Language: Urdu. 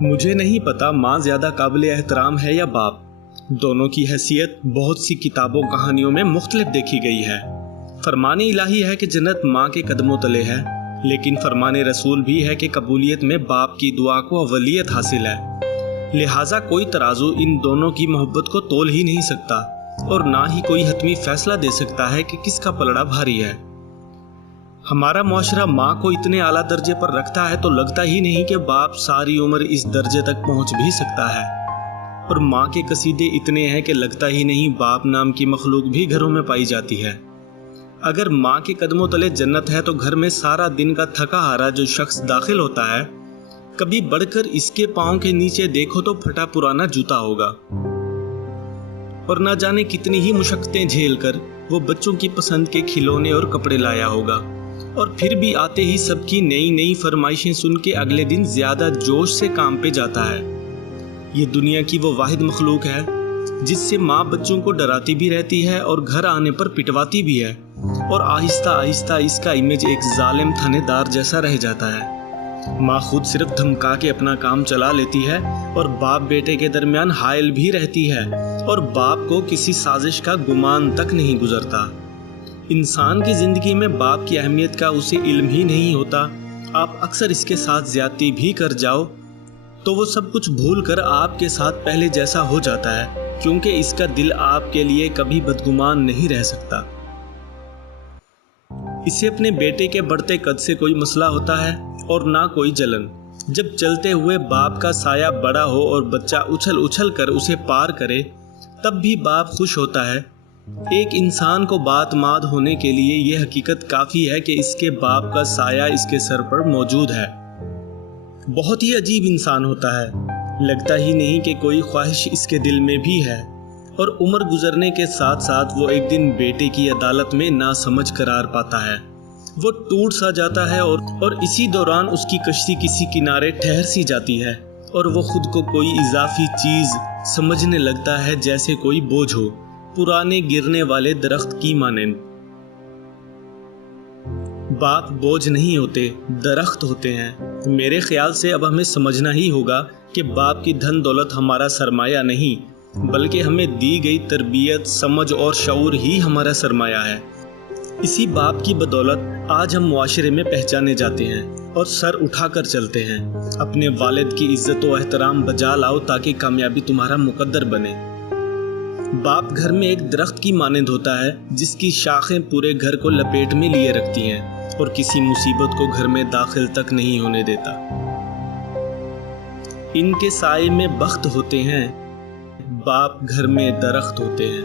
مجھے نہیں پتا ماں زیادہ قابل احترام ہے یا باپ۔ دونوں کی حیثیت بہت سی کتابوں کہانیوں میں مختلف دیکھی گئی ہے۔ فرمان الہی ہے کہ جنت ماں کے قدموں تلے ہے، لیکن فرمان رسول بھی ہے کہ قبولیت میں باپ کی دعا کو اولیت حاصل ہے۔ لہٰذا کوئی ترازو ان دونوں کی محبت کو تول ہی نہیں سکتا، اور نہ ہی کوئی حتمی فیصلہ دے سکتا ہے کہ کس کا پلڑا بھاری ہے۔ ہمارا معاشرہ ماں کو اتنے اعلیٰ درجے پر رکھتا ہے تو لگتا ہی نہیں کہ باپ ساری عمر اس درجے تک پہنچ بھی سکتا ہے، اور ماں کے قصیدے اتنے ہیں کہ لگتا ہی نہیں باپ نام کی مخلوق بھی گھروں میں پائی جاتی ہے۔ اگر ماں کے قدموں تلے جنت ہے تو گھر میں سارا دن کا تھکا ہارا جو شخص داخل ہوتا ہے، کبھی بڑھ کر اس کے پاؤں کے نیچے دیکھو تو پھٹا پرانا جوتا ہوگا، اور نہ جانے کتنی ہی مشقتیں جھیل کر وہ بچوں کی پسند کے کھلونے اور کپڑے لایا ہوگا، اور پھر بھی آتے ہی سب کی نئی نئی فرمائشیں سن کے اگلے دن زیادہ جوش سے کام پہ جاتا ہے۔ یہ دنیا کی وہ واحد مخلوق ہے جس سے ماں بچوں کو ڈراتی بھی رہتی ہے اور گھر آنے پر پٹواتی بھی ہے، اور آہستہ آہستہ اس کا امیج ایک ظالم تھانے دار جیسا رہ جاتا ہے۔ ماں خود صرف دھمکا کے اپنا کام چلا لیتی ہے، اور باپ بیٹے کے درمیان حائل بھی رہتی ہے، اور باپ کو کسی سازش کا گمان تک نہیں گزرتا۔ انسان کی زندگی میں باپ کی اہمیت کا اسے علم ہی نہیں ہوتا۔ آپ اکثر اس کے ساتھ زیادتی بھی کر جاؤ تو وہ سب کچھ بھول کر آپ کے ساتھ پہلے جیسا ہو جاتا ہے، کیونکہ اس کا دل آپ کے لیے کبھی بدگمان نہیں رہ سکتا۔ اسے اپنے بیٹے کے بڑھتے قد سے کوئی مسئلہ ہوتا ہے اور نہ کوئی جلن۔ جب چلتے ہوئے باپ کا سایہ بڑا ہو اور بچہ اچھل اچھل کر اسے پار کرے، تب بھی باپ خوش ہوتا ہے۔ ایک انسان کو بات ماد ہونے کے لیے یہ حقیقت کافی ہے کہ اس کے باپ کا سایہ اس کے سر پر موجود ہے۔ بہت ہی عجیب انسان ہوتا ہے، لگتا ہی نہیں کہ کوئی خواہش اس کے دل میں بھی ہے، اور عمر گزرنے کے ساتھ ساتھ وہ ایک دن بیٹے کی عدالت میں ناسمجھ قرار پاتا ہے۔ وہ ٹوٹ سا جاتا ہے اور اسی دوران اس کی کشتی کسی کنارے ٹھہر سی جاتی ہے، اور وہ خود کو کوئی اضافی چیز سمجھنے لگتا ہے، جیسے کوئی بوجھ ہو، پرانے گرنے والے درخت کی مانند۔ باپ بوجھ نہیں ہوتے، درخت ہوتے ہیں۔ میرے خیال سے اب ہمیں سمجھنا ہی ہوگا کہ باپ کی دھن دولت ہمارا سرمایہ نہیں، بلکہ ہمیں دی گئی تربیت، سمجھ اور شعور ہی ہمارا سرمایہ ہے۔ اسی باپ کی بدولت آج ہم معاشرے میں پہچانے جاتے ہیں اور سر اٹھا کر چلتے ہیں۔ اپنے والد کی عزت و احترام بجا لاؤ تاکہ کامیابی تمہارا مقدر بنے۔ باپ گھر میں ایک درخت کی مانند ہوتا ہے جس کی شاخیں پورے گھر کو لپیٹ میں لیے رکھتی ہیں اور کسی مصیبت کو گھر میں داخل تک نہیں ہونے دیتا۔ ان کے سائے میں بخت ہوتے ہیں، باپ گھر میں درخت ہوتے ہیں۔